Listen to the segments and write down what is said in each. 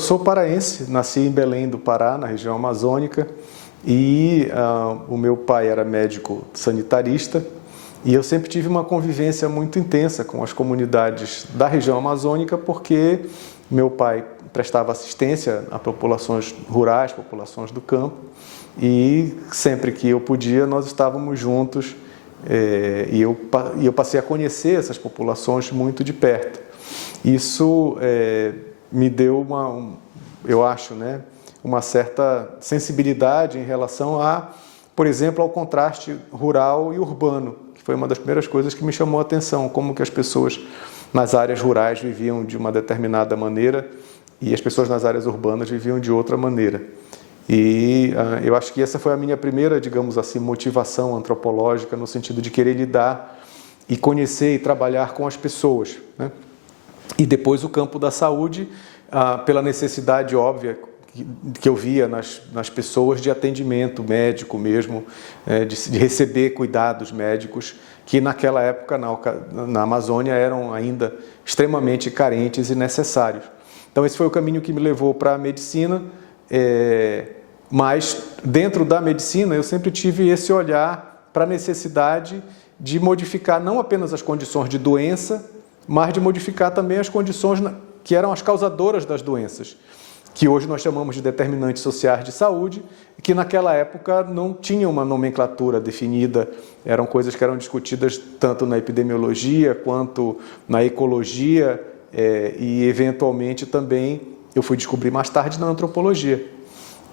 sou paraense, nasci em Belém do Pará, na região amazônica, e o meu pai era médico sanitarista, e eu sempre tive uma convivência muito intensa com as comunidades da região amazônica, porque meu pai prestava assistência a populações rurais, populações do campo, e sempre que eu podia, nós estávamos juntos, e eu passei a conhecer essas populações muito de perto. Isso me deu eu acho, né, uma certa sensibilidade em relação por exemplo, ao contraste rural e urbano, que foi uma das primeiras coisas que me chamou a atenção, como que as pessoas nas áreas rurais viviam de uma determinada maneira e as pessoas nas áreas urbanas viviam de outra maneira. E eu acho que essa foi a minha primeira, digamos assim, motivação antropológica, no sentido de querer lidar e conhecer e trabalhar com as pessoas, né? E depois o campo da saúde, pela necessidade óbvia que eu via nas pessoas de atendimento médico mesmo, de receber cuidados médicos, que naquela época na Amazônia eram ainda extremamente carentes e necessários. Então esse foi o caminho que me levou para a medicina, mas dentro da medicina eu sempre tive esse olhar para a necessidade de modificar não apenas as condições de doença, mas de modificar também as condições que eram as causadoras das doenças, que hoje nós chamamos de determinantes sociais de saúde, que naquela época não tinham uma nomenclatura definida, eram coisas que eram discutidas tanto na epidemiologia quanto na ecologia, e eventualmente também eu fui descobrir mais tarde na antropologia.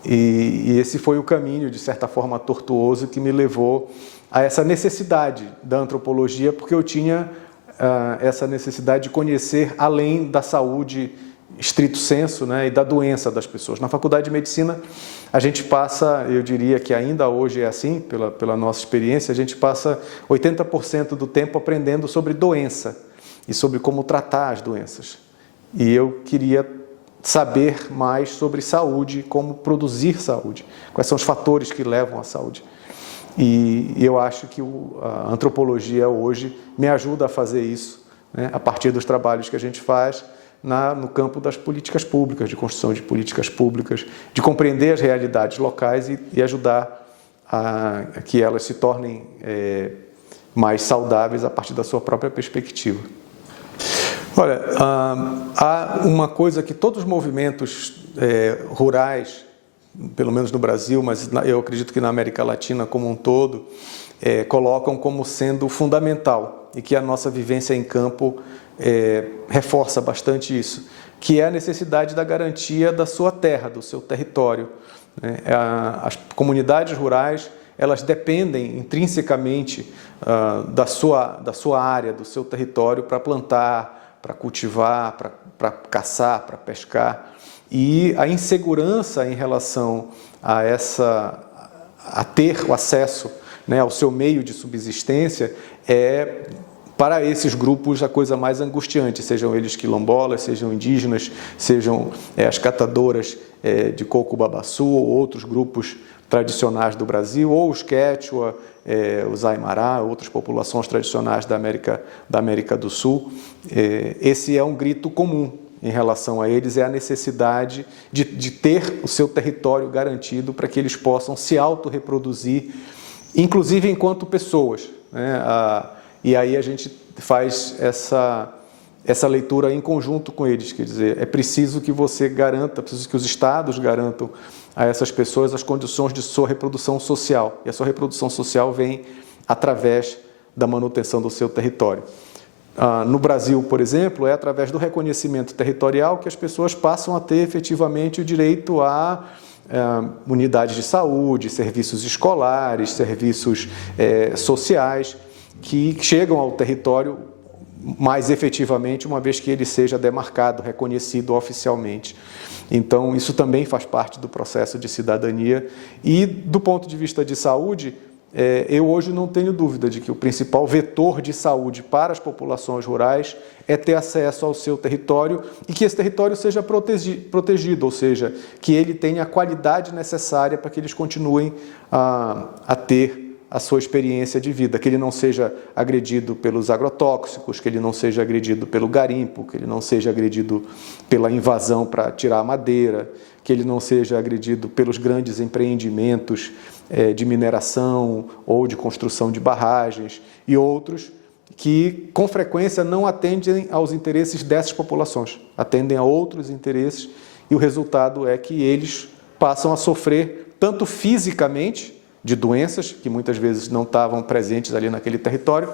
E esse foi o caminho, de certa forma tortuoso, que me levou a essa necessidade da antropologia, porque eu tinha essa necessidade de conhecer além da saúde estrito sensu, né, e da doença das pessoas. Na faculdade de medicina, a gente passa, eu diria que ainda hoje é assim, pela nossa experiência, a gente passa 80% do tempo aprendendo sobre doença e sobre como tratar as doenças. E eu queria saber mais sobre saúde, como produzir saúde, quais são os fatores que levam à saúde. E eu acho que a antropologia hoje me ajuda a fazer isso, né, a partir dos trabalhos que a gente faz no campo das políticas públicas, de construção de políticas públicas, de compreender as realidades locais e ajudar a que elas se tornem mais saudáveis a partir da sua própria perspectiva. Olha, há uma coisa que todos os movimentos rurais, pelo menos no Brasil, mas eu acredito que na América Latina como um todo, colocam como sendo fundamental, e que a nossa vivência em campo reforça bastante isso, que é a necessidade da garantia da sua terra, do seu território. As comunidades rurais, elas dependem intrinsecamente da sua área, do seu território, para plantar, para cultivar, para caçar, para pescar. E a insegurança em relação a ter o acesso, né, ao seu meio de subsistência para esses grupos a coisa mais angustiante, sejam eles quilombolas, sejam indígenas, sejam as catadoras de coco-babaçu ou outros grupos tradicionais do Brasil, ou os quechua, os aimará, outras populações tradicionais da América do Sul. Esse é um grito comum em relação a eles, é a necessidade de ter o seu território garantido para que eles possam se autorreproduzir, inclusive enquanto pessoas, né? E aí a gente faz essa leitura em conjunto com eles, quer dizer, é preciso que você garanta, preciso que os estados garantam a essas pessoas as condições de sua reprodução social, e a sua reprodução social vem através da manutenção do seu território. No Brasil, por exemplo, é através do reconhecimento territorial que as pessoas passam a ter efetivamente o direito a unidades de saúde, serviços escolares, serviços sociais, que chegam ao território mais efetivamente, uma vez que ele seja demarcado, reconhecido oficialmente. Então, isso também faz parte do processo de cidadania. E, do ponto de vista de saúde, eu hoje não tenho dúvida de que o principal vetor de saúde para as populações rurais é ter acesso ao seu território e que esse território seja protegido, ou seja, que ele tenha a qualidade necessária para que eles continuem a ter a sua experiência de vida, que ele não seja agredido pelos agrotóxicos, que ele não seja agredido pelo garimpo, que ele não seja agredido pela invasão para tirar a madeira, que ele não seja agredido pelos grandes empreendimentos de mineração ou de construção de barragens e outros que, com frequência, não atendem aos interesses dessas populações, atendem a outros interesses, e o resultado é que eles passam a sofrer tanto fisicamente de doenças, que muitas vezes não estavam presentes ali naquele território,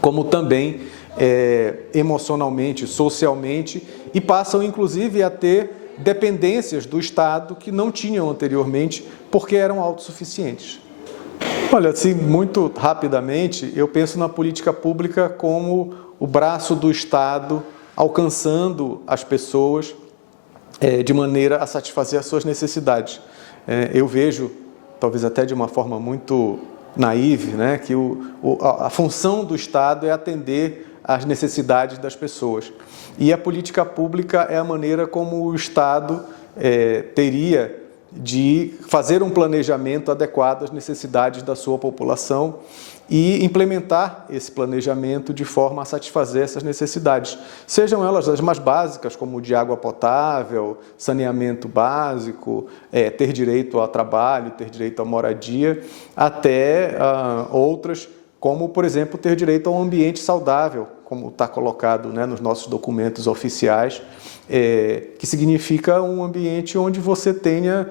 como também emocionalmente, socialmente, e passam, inclusive, a ter dependências do Estado que não tinham anteriormente, porque eram autossuficientes. Olha, assim, muito rapidamente, eu penso na política pública como o braço do Estado alcançando as pessoas de maneira a satisfazer as suas necessidades. Eu vejo, talvez até de uma forma muito naive, né, que a função do Estado é atender às necessidades das pessoas. E a política pública é a maneira como o Estado teria de fazer um planejamento adequado às necessidades da sua população e implementar esse planejamento de forma a satisfazer essas necessidades, sejam elas as mais básicas, como de água potável, saneamento básico, ter direito ao trabalho, ter direito à moradia, até outras, como, por exemplo, ter direito a um ambiente saudável, como está colocado, né, nos nossos documentos oficiais, que significa um ambiente onde você tenha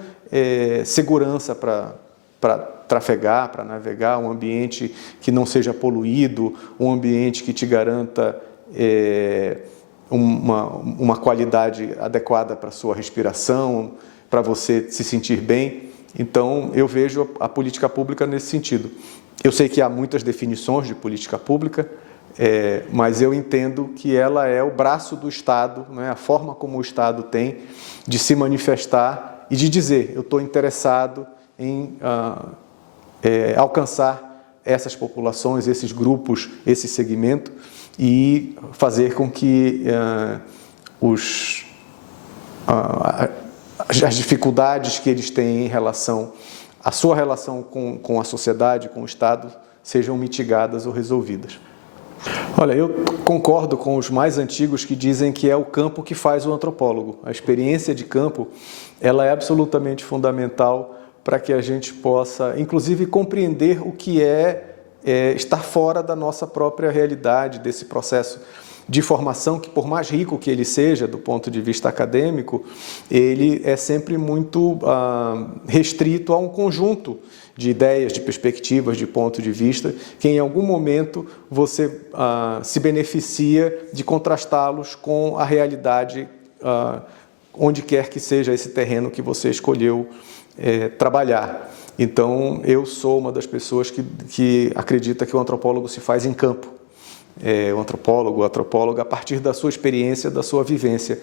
segurança para trafegar, para navegar, um ambiente que não seja poluído, um ambiente que te garanta uma qualidade adequada para a sua respiração, para você se sentir bem. Então, eu vejo a política pública nesse sentido. Eu sei que há muitas definições de política pública, mas eu entendo que ela é o braço do Estado, né, a forma como o Estado tem de se manifestar e de dizer: eu estou interessado em alcançar essas populações, esses grupos, esse segmento, e fazer com que as dificuldades que eles têm em relação à sua relação com a sociedade, com o Estado, sejam mitigadas ou resolvidas. Olha, eu concordo com os mais antigos que dizem que é o campo que faz o antropólogo. A experiência de campo, ela é absolutamente fundamental para que a gente possa, inclusive, compreender o que estar fora da nossa própria realidade, desse processo de formação que, por mais rico que ele seja do ponto de vista acadêmico, ele é sempre muito restrito a um conjunto de ideias, de perspectivas, de ponto de vista, que em algum momento você se beneficia de contrastá-los com a realidade onde quer que seja esse terreno que você escolheu trabalhar. Então, eu sou uma das pessoas que acredita que o antropólogo se faz em campo. O antropólogo, a antropóloga, a partir da sua experiência, da sua vivência.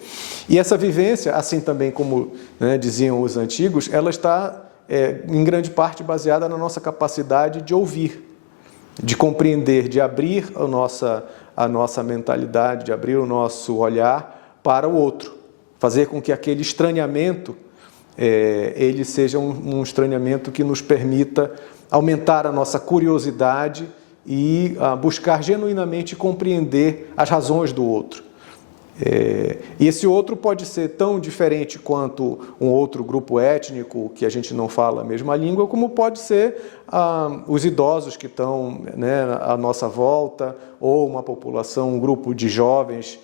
E essa vivência, assim também como, né, diziam os antigos, ela está em grande parte baseada na nossa capacidade de ouvir, de compreender, de abrir a nossa mentalidade, de abrir o nosso olhar para o outro, fazer com que aquele estranhamento ele seja um estranhamento que nos permita aumentar a nossa curiosidade e buscar genuinamente compreender as razões do outro. E esse outro pode ser tão diferente quanto um outro grupo étnico que a gente não fala a mesma língua, como pode ser os idosos que estão, né, à nossa volta, ou uma população, um grupo de jovens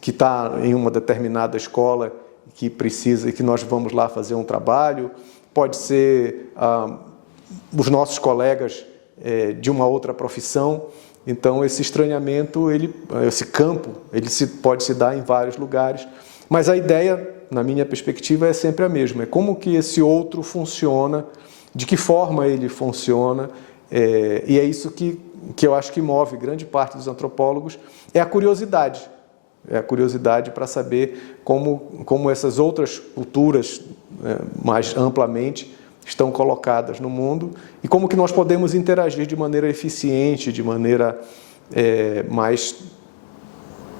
que está em uma determinada escola que precisa e que nós vamos lá fazer um trabalho, pode ser os nossos colegas de uma outra profissão. Então, esse estranhamento, esse campo, ele pode se dar em vários lugares, mas a ideia, na minha perspectiva, é sempre a mesma, é como que esse outro funciona, de que forma ele funciona, e é isso que eu acho que move grande parte dos antropólogos, é a curiosidade para saber como essas outras culturas, mais amplamente, estão colocadas no mundo e como que nós podemos interagir de maneira eficiente, de maneira mais...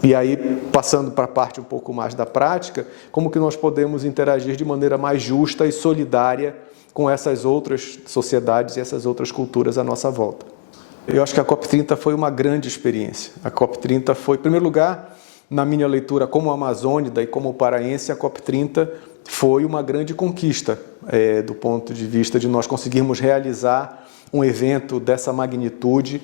E aí, passando para a parte um pouco mais da prática, como que nós podemos interagir de maneira mais justa e solidária com essas outras sociedades e essas outras culturas à nossa volta. Eu acho que a COP30 foi uma grande experiência. A COP30 foi, em primeiro lugar, na minha leitura como amazônida e como paraense, a COP30 foi uma grande conquista do ponto de vista de nós conseguirmos realizar um evento dessa magnitude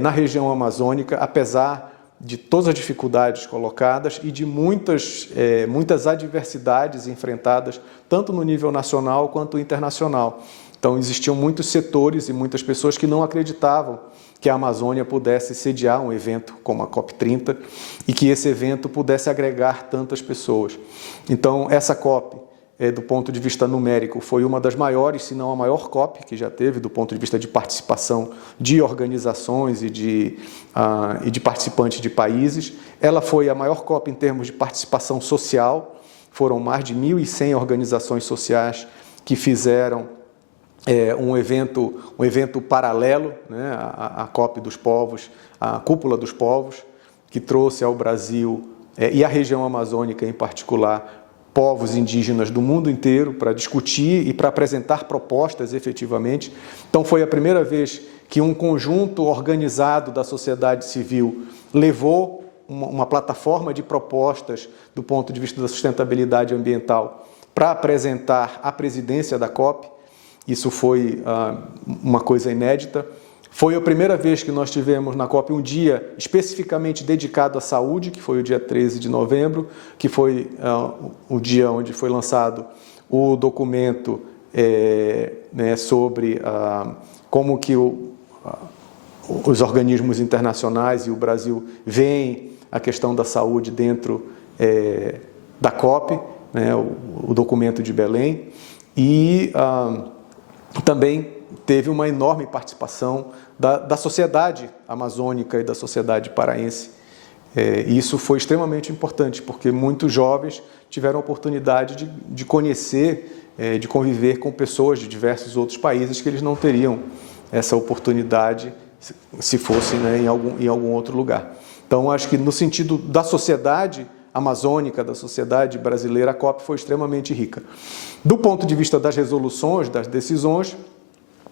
na região amazônica, apesar de todas as dificuldades colocadas e de muitas adversidades enfrentadas, tanto no nível nacional quanto internacional. Então, existiam muitos setores e muitas pessoas que não acreditavam que a Amazônia pudesse sediar um evento como a COP30 e que esse evento pudesse agregar tantas pessoas. Então, essa COP, do ponto de vista numérico, foi uma das maiores, se não a maior COP que já teve, do ponto de vista de participação de organizações e de participantes de países. Ela foi a maior COP em termos de participação social, foram mais de 1.100 organizações sociais que fizeram um evento paralelo, né, à COP dos Povos, a Cúpula dos Povos, que trouxe ao Brasil e à região amazônica em particular, povos indígenas do mundo inteiro para discutir e para apresentar propostas efetivamente. Então, foi a primeira vez que um conjunto organizado da sociedade civil levou uma plataforma de propostas do ponto de vista da sustentabilidade ambiental para apresentar à presidência da COP. Isso foi uma coisa inédita. Foi a primeira vez que nós tivemos na COP um dia especificamente dedicado à saúde, que foi o dia 13 de novembro, que foi o dia onde foi lançado o documento sobre como que os organismos internacionais e o Brasil veem a questão da saúde dentro da COP, né, o documento de Belém, e também teve uma enorme participação da sociedade amazônica e da sociedade paraense. E isso foi extremamente importante, porque muitos jovens tiveram a oportunidade de conhecer, de conviver com pessoas de diversos outros países que eles não teriam essa oportunidade se fossem, né, em algum outro lugar. Então, acho que no sentido da sociedade amazônica, da sociedade brasileira, a COP foi extremamente rica. Do ponto de vista das resoluções, das decisões,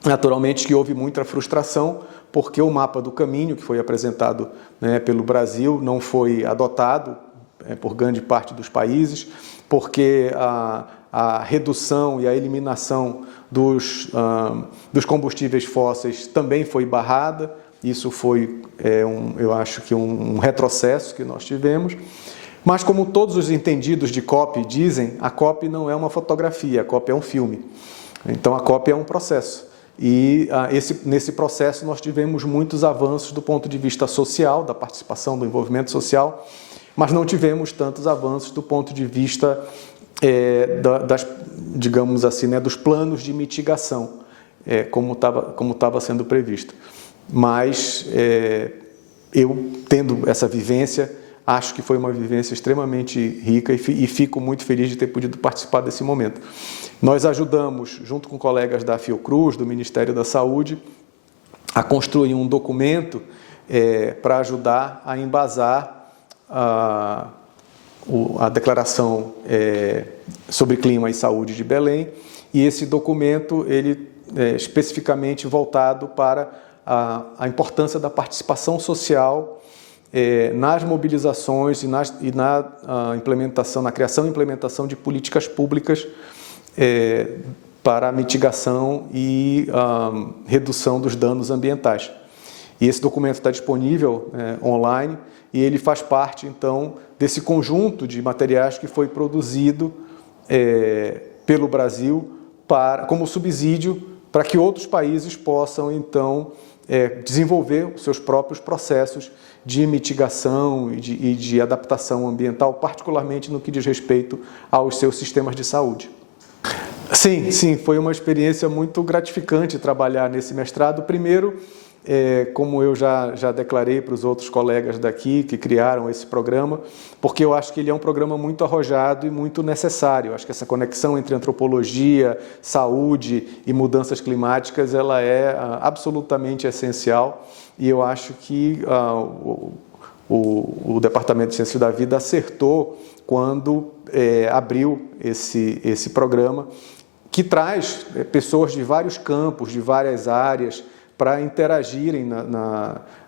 naturalmente que houve muita frustração, porque o mapa do caminho, que foi apresentado, né, pelo Brasil, não foi adotado por grande parte dos países, porque a redução e a eliminação dos combustíveis fósseis também foi barrada. Isso foi, eu acho que um retrocesso que nós tivemos. Mas, como todos os entendidos de COP dizem, a COP não é uma fotografia, a COP é um filme. Então, a COP é um processo. E nesse processo nós tivemos muitos avanços do ponto de vista social, da participação, do envolvimento social, mas não tivemos tantos avanços do ponto de vista, digamos assim, né, dos planos de mitigação, como estava sendo previsto. Mas eu, tendo essa vivência, acho que foi uma vivência extremamente rica e fico muito feliz de ter podido participar desse momento. Nós ajudamos, junto com colegas da Fiocruz, do Ministério da Saúde, a construir um documento para ajudar a embasar a Declaração sobre Clima e Saúde de Belém, e esse documento ele é especificamente voltado para a importância da participação social nas mobilizações e na implementação, na criação e implementação de políticas públicas para a mitigação e redução dos danos ambientais. E esse documento está disponível online e ele faz parte, então, desse conjunto de materiais que foi produzido pelo Brasil como subsídio para que outros países possam, então, desenvolver os seus próprios processos de mitigação e de adaptação ambiental, particularmente no que diz respeito aos seus sistemas de saúde. Sim, foi uma experiência muito gratificante trabalhar nesse mestrado. Primeiro, como eu já declarei para os outros colegas daqui que criaram esse programa, porque eu acho que ele é um programa muito arrojado e muito necessário. Eu acho que essa conexão entre antropologia, saúde e mudanças climáticas, ela é absolutamente essencial, e eu acho que o Departamento de Ciências da Vida acertou quando abriu esse programa, que traz pessoas de vários campos, de várias áreas, para interagirem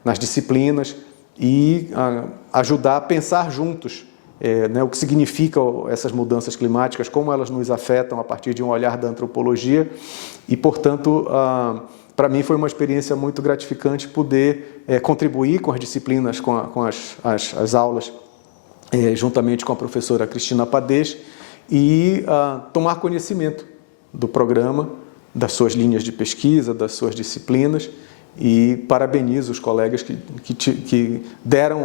nas disciplinas e ajudar a pensar juntos o que significam essas mudanças climáticas, como elas nos afetam a partir de um olhar da antropologia e, portanto, para mim foi uma experiência muito gratificante poder contribuir com as disciplinas, com as aulas, juntamente com a professora Cristina Padez, e tomar conhecimento do programa, das suas linhas de pesquisa, das suas disciplinas, e parabenizo os colegas que deram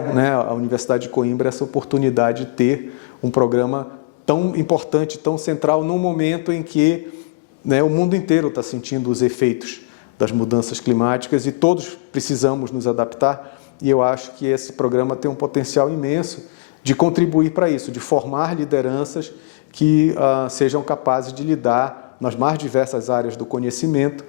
à Universidade de Coimbra essa oportunidade de ter um programa tão importante, tão central, num momento em que o mundo inteiro está sentindo os efeitos das mudanças climáticas e todos precisamos nos adaptar, e eu acho que esse programa tem um potencial imenso de contribuir para isso, de formar lideranças que sejam capazes de lidar nas mais diversas áreas do conhecimento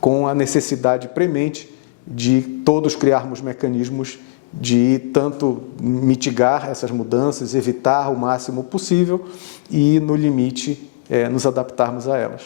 com a necessidade premente de todos criarmos mecanismos de tanto mitigar essas mudanças, evitar o máximo possível e, no limite, nos adaptarmos a elas.